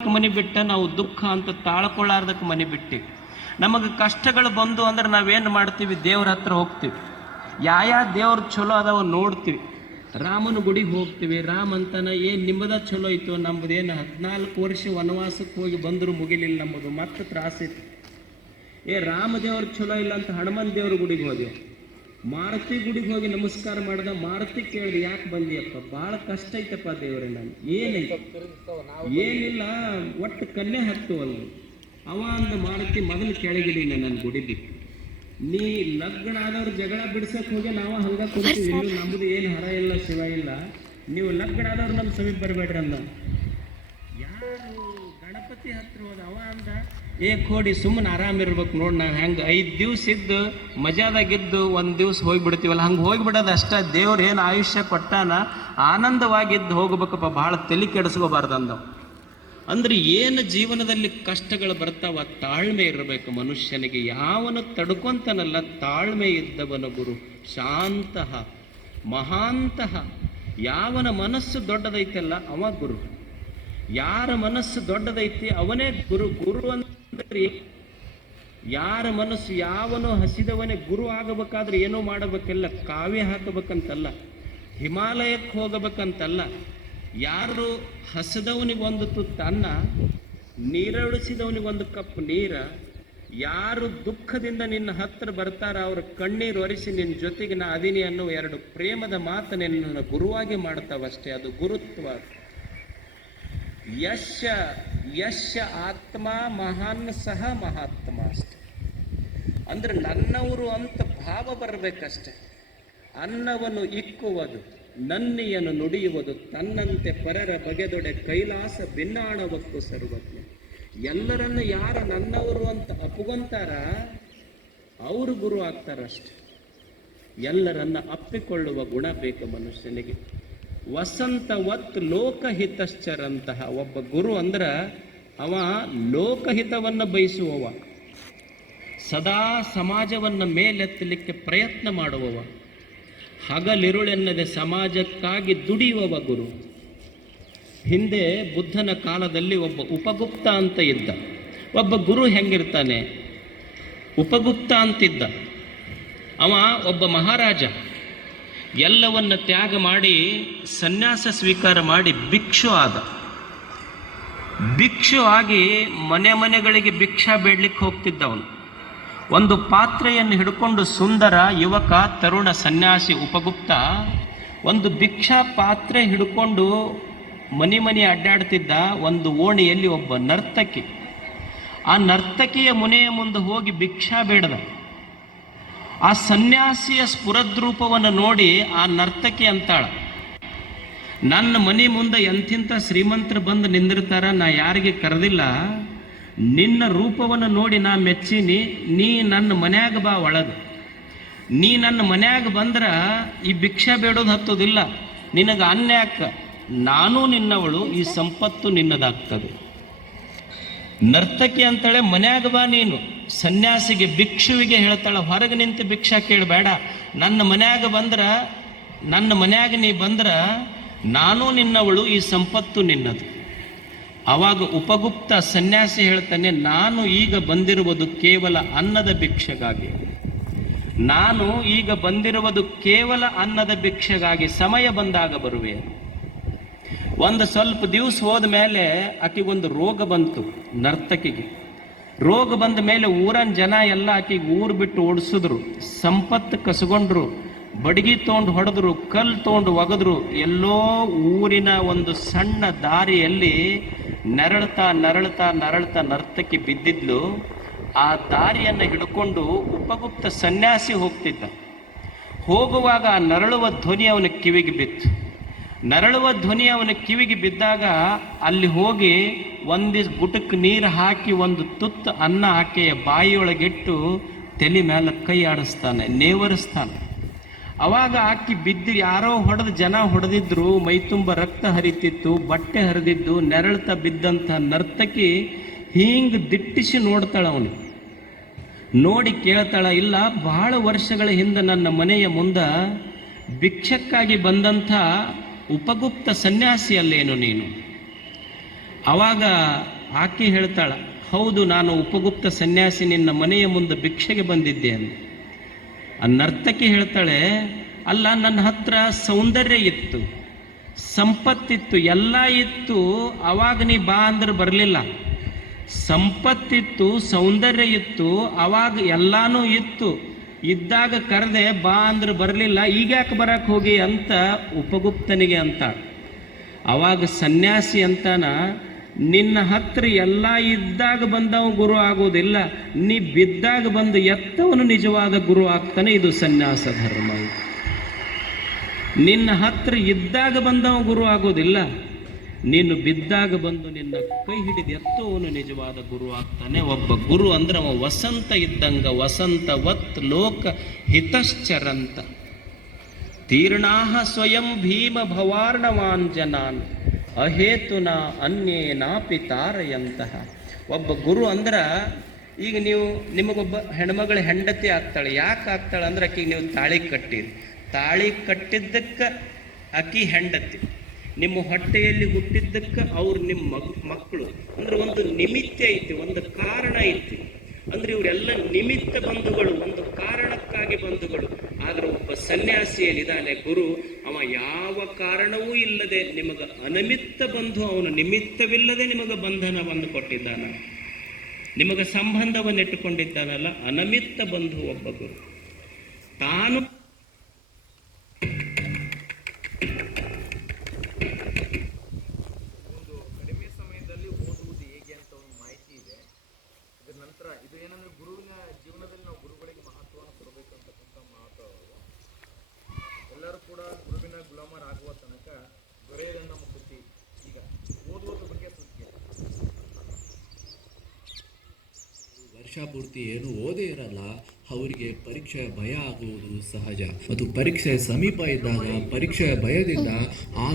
ಮನೆ ಬಿಟ್ಟ ನಾವು ದುಃಖ ಅಂತ ತಾಳ್ಕೊಳ್ಳಾರ್ದಕ್ಕೆ ಮನೆ ಬಿಟ್ಟಿವಿ. ನಮಗೆ ಕಷ್ಟಗಳು ಬಂದು ಅಂದ್ರೆ ನಾವೇನು ಮಾಡ್ತೀವಿ? ದೇವ್ರ ಹತ್ರ ಹೋಗ್ತೀವಿ. ಯಾವ ದೇವ್ರು ಚಲೋ ಅದಾವ ನೋಡ್ತೀವಿ. ರಾಮನ ಗುಡಿಗೆ ಹೋಗ್ತೀವಿ. ರಾಮ ಅಂತಾನೆ ಏನು ನಿಮ್ಮದ ಚಲೋ ಇತ್ತು, ನಮ್ಮದೇನು 14 ವರ್ಷ ವನವಾಸಕ್ಕೆ ಹೋಗಿ ಬಂದರೂ ಮುಗಿಲಿಲ್ಲ, ನಮ್ಮದು ಮತ್ತೆ ತ್ರಾಸಿತ್ತು. ರಾಮದೇವ್ರು ಚಲೋ ಇಲ್ಲ ಅಂತ ಹನುಮನ್ ದೇವ್ರ ಗುಡಿಗೆ ಹೋದೆ. ಮಾರುತಿ ಗುಡಿಗೆ ಹೋಗಿ ನಮಸ್ಕಾರ ಮಾಡ್ದ. ಮಾರುತಿ ಕೇಳಿದೆ, ಯಾಕೆ ಬಂದಿಯಪ್ಪ? ಭಾಳ ಕಷ್ಟ ಐತಪ್ಪ ದೇವ್ರೆ, ನಾನು ಏನಿಲ್ಲ, ಒಟ್ಟು ಕನ್ಯೆ ಹತ್ತು ಅಲ್ಲಿ. ಅವ ಅಂದ ಮಾರುತಿ, ಮೊದಲು ಕೆಳಗಿಡೀನಿ ನನ್ನ ಗುಡಿ ಬಿಟ್ಟು. ನೀ ಲಗ್ನ ಆದವ್ರು ಜಗಳ ಬಿಡ್ಸಕ್ಕೆ ಹೋಗಿ ನಾವು ಹಂಗ ಕೊಡ್ತೀವಿ. ಇನ್ನು ನಮ್ಮದು ಏನು ಹರ ಇಲ್ಲ ಶಿವ ಇಲ್ಲ, ನೀವು ಲಗ್ನ ಆದವ್ರು ನಮ್ಮ ಸಮೀಪ ಬರಬೇಡ್ರಿ ಅಂದ. ಯಾರು ಗಣಪತಿ ಹತ್ರ ಹೋದ. ಅವ ಅಂದ, ಕೋಡಿ ಸುಮ್ಮನೆ ಆರಾಮಿರ್ಬೇಕು ನೋಡಿ, ನಾವು ಹೆಂಗೆ 5 ದಿವ್ಸ ಇದ್ದು ಮಜಾದಾಗಿದ್ದು 1 ದಿವ್ಸ ಹೋಗಿಬಿಡ್ತೀವಲ್ಲ, ಹಂಗೆ ಹೋಗಿಬಿಡೋದು ಅಷ್ಟೇ. ದೇವ್ರು ಏನು ಆಯುಷ್ಯ ಕೊಟ್ಟಾನ, ಆನಂದವಾಗಿದ್ದು ಹೋಗ್ಬೇಕಪ್ಪ, ಭಾಳ ತಲೆ ಕೆಡಿಸ್ಕೋಬಾರ್ದು ಅಂದವು. ಅಂದ್ರೆ ಏನು ಜೀವನದಲ್ಲಿ ಕಷ್ಟಗಳು ಬರ್ತಾವ, ತಾಳ್ಮೆ ಇರಬೇಕು ಮನುಷ್ಯನಿಗೆ. ಯಾವನು ತಡ್ಕೊಂತಾನಲ್ಲ, ತಾಳ್ಮೆ ಇದ್ದವನ ಗುರು ಶಾಂತಃ ಮಹಾಂತಃ. ಯಾವನ ಮನಸ್ಸು ದೊಡ್ಡದೈತಲ್ಲ ಅವ ಗುರು. ಯಾರ ಮನಸ್ಸು ದೊಡ್ಡದೈತಿ ಅವನೇ ಗುರು. ಗುರು ಅಂದ್ರೆ ಯಾರ ಮನಸ್ಸು, ಯಾವನು ಹಸಿದವನೇ ಗುರು ಆಗಬೇಕಾದ್ರೆ ಏನೋ ಮಾಡಬೇಕಲ್ಲ, ಕಾವ್ಯ ಹಾಕಬೇಕಂತಲ್ಲ, ಹಿಮಾಲಯಕ್ಕೆ ಹೋಗಬೇಕಂತಲ್ಲ. ಯಾರು ಹಸಿದವನಿಗೊಂದು ತುತ್ತು ಅನ್ನ, ನೀರುಳಿಸಿದವನಿಗೊಂದು ಕಪ್ ನೀರ, ಯಾರು ದುಃಖದಿಂದ ನಿನ್ನ ಹತ್ರ ಬರ್ತಾರ ಅವ್ರ ಕಣ್ಣೀರು ಒರೆಸಿ ನಿನ್ನ ಜೊತೆಗೆ ನಾ ಅದೀನಿ ಅನ್ನೋ 2 ಪ್ರೇಮದ ಮಾತು ನಿನ್ನನ್ನು ಗುರುವಾಗಿ ಮಾಡ್ತಾವಷ್ಟೇ. ಅದು ಗುರುತ್ವ. ಯಶ ಆತ್ಮ ಮಹಾನ್ ಸಹ ಮಹಾತ್ಮ ಅಷ್ಟೆ. ಅಂದ್ರೆ ನನ್ನವರು ಅಂತ ಭಾವ ಬರಬೇಕಷ್ಟೆ. ಅನ್ನವನ್ನು ಇಕ್ಕುವುದು, ನನ್ನಿಯನ್ನು ನುಡಿಯುವುದು, ತನ್ನಂತೆ ಪರರ ಬಗೆದೊಡೆ ಕೈಲಾಸ ಭಿನ್ನಾಣವಕ್ಕೂ ಸರ್ವಜ್ಞ. ಎಲ್ಲರನ್ನು ಯಾರು ನನ್ನವರು ಅಂತ ಅಪ್ಪುಗೊಂತಾರ ಅವರು ಗುರು ಆಗ್ತಾರಷ್ಟೆ. ಎಲ್ಲರನ್ನ ಅಪ್ಪಿಕೊಳ್ಳುವ ಗುಣ ಬೇಕು ಮನುಷ್ಯನಿಗೆ. ವಸಂತವತ್ ಲೋಕಹಿತಶ್ಚರಂತಹ ಒಬ್ಬ ಗುರು ಅಂದ್ರೆ ಅವ ಲೋಕಹಿತವನ್ನು ಬಯಸುವವ, ಸದಾ ಸಮಾಜವನ್ನು ಮೇಲೆತ್ತಲಿಕ್ಕೆ ಪ್ರಯತ್ನ ಮಾಡುವವ, ಹಗಲಿರುಳೆನ್ನದೆ ಸಮಾಜಕ್ಕಾಗಿ ದುಡಿಯುವವ ಗುರು. ಹಿಂದೆ ಬುದ್ಧನ ಕಾಲದಲ್ಲಿ ಒಬ್ಬ ಉಪಗುಪ್ತ ಅಂತ ಇದ್ದ. ಒಬ್ಬ ಗುರು ಹೆಂಗಿರ್ತಾನೆ? ಉಪಗುಪ್ತ ಅಂತಿದ್ದ. ಅವ ಒಬ್ಬ ಮಹಾರಾಜ. ಎಲ್ಲವನ್ನ ತ್ಯಾಗ ಮಾಡಿ ಸನ್ಯಾಸ ಸ್ವೀಕಾರ ಮಾಡಿ ಭಿಕ್ಷು ಆದ. ಭಿಕ್ಷು ಆಗಿ ಮನೆಗಳಿಗೆ ಭಿಕ್ಷಾ ಬೇಡ್ಲಿಕ್ಕೆ ಹೋಗ್ತಿದ್ದವನು. ಒಂದು ಪಾತ್ರೆಯನ್ನು ಹಿಡ್ಕೊಂಡು ಸುಂದರ ಯುವಕ ತರುಣ ಸನ್ಯಾಸಿ ಉಪಗುಪ್ತ ಒಂದು ಭಿಕ್ಷಾ ಪಾತ್ರೆ ಹಿಡ್ಕೊಂಡು ಮನೆ ಅಡ್ಡಾಡ್ತಿದ್ದ. ಒಂದು ಓಣಿಯಲ್ಲಿ ಒಬ್ಬ ನರ್ತಕಿ. ಆ ನರ್ತಕಿಯ ಮುನೆಯ ಮುಂದೆ ಹೋಗಿ ಭಿಕ್ಷಾ ಬೇಡದ. ಆ ಸನ್ಯಾಸಿಯ ಸ್ಫುರದ್ರೂಪವನ್ನು ನೋಡಿ ಆ ನರ್ತಕಿ ಅಂತಾಳ, ನನ್ನ ಮನೆ ಮುಂದೆ ಎಂಥಿಂಥ ಶ್ರೀಮಂತರು ಬಂದು ನಿಂದಿರ್ತಾರ, ನಾ ಯಾರಿಗೆ ಕರೆದಿಲ್ಲ, ನಿನ್ನ ರೂಪವನ್ನು ನೋಡಿ ನಾ ಮೆಚ್ಚೀನಿ, ನೀ ನನ್ನ ಮನ್ಯಾಗ ಬಾ ಒಳಗೆ. ನೀ ನನ್ನ ಮನ್ಯಾಗ ಬಂದ್ರ ಈ ಭಿಕ್ಷಾ ಬೇಡೋದು ಹತ್ತೋದಿಲ್ಲ, ನಿನಗೆ ಅನ್ನ ಯಾಕ, ನಾನು ನಿನ್ನವಳು, ಈ ಸಂಪತ್ತು ನಿನ್ನದಾಗ್ತದೆ. ನರ್ತಕಿ ಅಂತಾಳೆ, ಮನ್ಯಾಗ ಬಾ ನೀನು. ಸನ್ಯಾಸಿಗೆ ಭಿಕ್ಷುವಿಗೆ ಹೇಳ್ತಾಳೆ, ಹೊರಗೆ ನಿಂತು ಭಿಕ್ಷಾ ಕೇಳಬೇಡ, ನನ್ನ ಮನ್ಯಾಗ ನೀ ಬಂದ್ರ ನಾನು ನಿನ್ನವಳು, ಈ ಸಂಪತ್ತು ನಿನ್ನದು. ಆವಾಗ ಉಪಗುಪ್ತ ಸನ್ಯಾಸಿ ಹೇಳ್ತಾನೆ, ನಾನು ಈಗ ಬಂದಿರುವುದು ಕೇವಲ ಅನ್ನದ ಭಿಕ್ಷೆಗಾಗಿ, ನಾನು ಈಗ ಬಂದಿರುವುದು ಕೇವಲ ಅನ್ನದ ಭಿಕ್ಷೆಗಾಗಿ, ಸಮಯ ಬಂದಾಗ ಬರುವೆ. ಒಂದು ಸ್ವಲ್ಪ ದಿವಸ ಹೋದ ಮೇಲೆ ಆಕೆಗೊಂದು ರೋಗ ಬಂತು. ನರ್ತಕಿಗೆ ರೋಗ ಬಂದ ಮೇಲೆ ಊರನ್ ಜನ ಎಲ್ಲ ಆಕೆಗೆ ಊರು ಬಿಟ್ಟು ಓಡಿಸಿದ್ರು, ಸಂಪತ್ತು ಕಸಗೊಂಡ್ರು, ಬಡಗಿ ತೊಗೊಂಡು ಹೊಡೆದ್ರು, ಕಲ್ಲು ತೊಗೊಂಡು ಒಗೆದ್ರು. ಎಲ್ಲೋ ಊರಿನ ಒಂದು ಸಣ್ಣ ದಾರಿಯಲ್ಲಿ ನರಳ್ತಾ ನರ್ತಕಿ ಬಿದ್ದಿದ್ಲು. ಆ ದಾರಿಯನ್ನು ಹಿಡ್ಕೊಂಡು ಉಪಗುಪ್ತ ಸನ್ಯಾಸಿ ಹೋಗ್ತಿದ್ದ. ಹೋಗುವಾಗ ಆ ನರಳುವ ಧ್ವನಿ ಅವನ ಕಿವಿಗೆ ಬಿತ್ತು. ನರಳುವ ಧ್ವನಿ ಅವನ ಕಿವಿಗೆ ಬಿದ್ದಾಗ ಅಲ್ಲಿ ಹೋಗಿ ಒಂದಿಷ್ಟು ಗುಟಕ್ಕೆ ನೀರು ಹಾಕಿ ಒಂದು ತುತ್ತು ಅನ್ನ ಆಕೆಯ ಬಾಯಿಯೊಳಗಿಟ್ಟು ತಲೆ ಮೇಲೆ ಕೈ ಆಡಿಸ್ತಾನೆ, ನೇವರಿಸ್ತಾನೆ. ಅವಾಗ ಆಕಿ ಬಿದ್ದು, ಯಾರೋ ಜನ ಹೊಡೆದಿದ್ರು, ಮೈತುಂಬ ರಕ್ತ ಹರಿತಿತ್ತು, ಬಟ್ಟೆ ಹರಿದಿದ್ದು, ನೆರಳ್ತಾ ಬಿದ್ದಂಥ ನರ್ತಕಿ ಹಿಂಗೆ ದಿಟ್ಟಿಸಿ ನೋಡ್ತಾಳ. ಅವನು ನೋಡಿ ಕೇಳ್ತಾಳ, ಇಲ್ಲ, ಬಹಳ ವರ್ಷಗಳ ಹಿಂದೆ ನನ್ನ ಮನೆಯ ಮುಂದೆ ಭಿಕ್ಷಕ್ಕಾಗಿ ಬಂದಂಥ ಉಪಗುಪ್ತ ಸನ್ಯಾಸಿ ಅಲ್ಲೇನು ನೀನು? ಅವಾಗ ಆಕೆ ಹೇಳ್ತಾಳ, ಹೌದು ನಾನು ಉಪಗುಪ್ತ ಸನ್ಯಾಸಿ ನಿನ್ನ ಮನೆಯ ಮುಂದೆ ಭಿಕ್ಷೆಗೆ ಬಂದಿದ್ದೆ ಅಂತ. ಆ ನರ್ತಕಿ ಹೇಳ್ತಾಳೆ, ಅಲ್ಲ ನನ್ನ ಹತ್ರ ಸೌಂದರ್ಯ ಇತ್ತು, ಸಂಪತ್ತಿತ್ತು, ಎಲ್ಲ ಇತ್ತು, ಅವಾಗ ನೀ ಬಾ ಅಂದ್ರೆ ಬರಲಿಲ್ಲ. ಸಂಪತ್ತಿತ್ತು, ಸೌಂದರ್ಯ ಇತ್ತು, ಅವಾಗ ಎಲ್ಲಾನು ಇತ್ತು, ಇದ್ದಾಗ ಕರೆದೆ ಬಾ ಅಂದ್ರೆ ಬರಲಿಲ್ಲ, ಈಗ ಯಾಕೆ ಬರಕ್ಕೆ ಹೋಗಿ ಅಂತ ಉಪಗುಪ್ತನಿಗೆ ಅಂತ. ಅವಾಗ ಸನ್ಯಾಸಿ ಅಂತಾನ, ನಿನ್ನ ಹತ್ರ ಎಲ್ಲ ಇದ್ದಾಗ ಬಂದವ ಗುರು ಆಗೋದಿಲ್ಲ, ನೀ ಬಿದ್ದಾಗ ಬಂದು ಎತ್ತವನು ನಿಜವಾದ ಗುರು ಆಗ್ತಾನೆ. ಇದು ಸನ್ಯಾಸ ಧರ್ಮ. ನಿನ್ನ ಹತ್ರ ಇದ್ದಾಗ ಬಂದವ ಗುರು ಆಗೋದಿಲ್ಲ, ನೀನು ಬಿದ್ದಾಗ ಬಂದು ನಿನ್ನ ಕೈ ಹಿಡಿದು ಎತ್ತುವನು ನಿಜವಾದ ಗುರು ಆಗ್ತಾನೆ. ಒಬ್ಬ ಗುರು ಅಂದ್ರೆ ಅವ ವಸಂತ ಇದ್ದಂಗ, ವಸಂತವತ್ ಲೋಕ ಹಿತಶ್ಚರಂತ ತೀರ್ಣಾಹ ಸ್ವಯಂ ಭೀಮ ಭವಾರ್ಣವಾಂಜನಾನ್ ಅಹೇತುನ ಅನ್ಯೇನಾಪಿ ತಾರಯಂತಹ. ಒಬ್ಬ ಗುರು ಅಂದ್ರೆ, ಈಗ ನೀವು ನಿಮಗೊಬ್ಬ ಹೆಣ್ಮಗಳ ಹೆಂಡತಿ ಆಗ್ತಾಳೆ. ಯಾಕೆ ಆಗ್ತಾಳೆ ಅಂದ್ರೆ ಆಕಿಗೆ ನೀವು ತಾಳಿ ಕಟ್ಟಿರಿ, ತಾಳಿ ಕಟ್ಟಿದ್ದಕ್ಕೆ ಆಕಿ ಹೆಂಡತಿ, ನಿಮ್ಮ ಹೊಟ್ಟೆಯಲ್ಲಿ ಹುಟ್ಟಿದ್ದಕ್ಕೆ ಅವ್ರು ನಿಮ್ಮ ಮಕ್ಕಳು. ಅಂದ್ರೆ ಒಂದು ನಿಮಿತ್ತ ಐತಿ, ಒಂದು ಕಾರಣ ಐತಿ. ಅಂದ್ರೆ ಇವರೆಲ್ಲ ನಿಮಿತ್ತ ಬಂಧುಗಳು, ಒಂದು ಕಾರಣಕ್ಕಾಗಿ ಬಂಧುಗಳು. ಆದ್ರೆ ಒಬ್ಬ ಸನ್ಯಾಸಿ ಏನಿದ್ದಾನೆ ಗುರು, ಅವ ಯಾವ ಕಾರಣವೂ ಇಲ್ಲದೆ ನಿಮಗ ಅನಿಮಿತ್ತ ಬಂಧು, ಅವನು ನಿಮಿತ್ತವಿಲ್ಲದೆ ನಿಮಗ ಬಂಧನವನ್ನು ಕೊಟ್ಟಿದ್ದಾನ, ನಿಮಗ ಸಂಬಂಧವನ್ನು ಇಟ್ಟುಕೊಂಡಿದ್ದಾನಲ್ಲ, ಅನಮಿತ್ತ ಬಂಧು ಒಬ್ಬ ಗುರು. ತಾನು ಎಲ್ಲರೂ ಕೂಡ ಗುರುವಿನ ಗುಲಾಮರಾಗುವ ತನಕ ದೊರೆಯದನ್ನ ಮುಕ್ತಿ. ಈಗ ಓದುವುದ್ರ ಬಗ್ಗೆ ಸುದ್ದಿ ವರ್ಷ ಪೂರ್ತಿ ಏನು ಓದೇ ಇರಲ್ಲ, ಅವರಿಗೆ ಪರೀಕ್ಷೆಯ ಭಯ ಆಗುವುದು ಸಹಜ. ಮತ್ತು ಪರೀಕ್ಷೆ ಸಮೀಪ ಇದ್ದಾಗ ಪರೀಕ್ಷೆಯ ಭಯದಿಂದ ಆ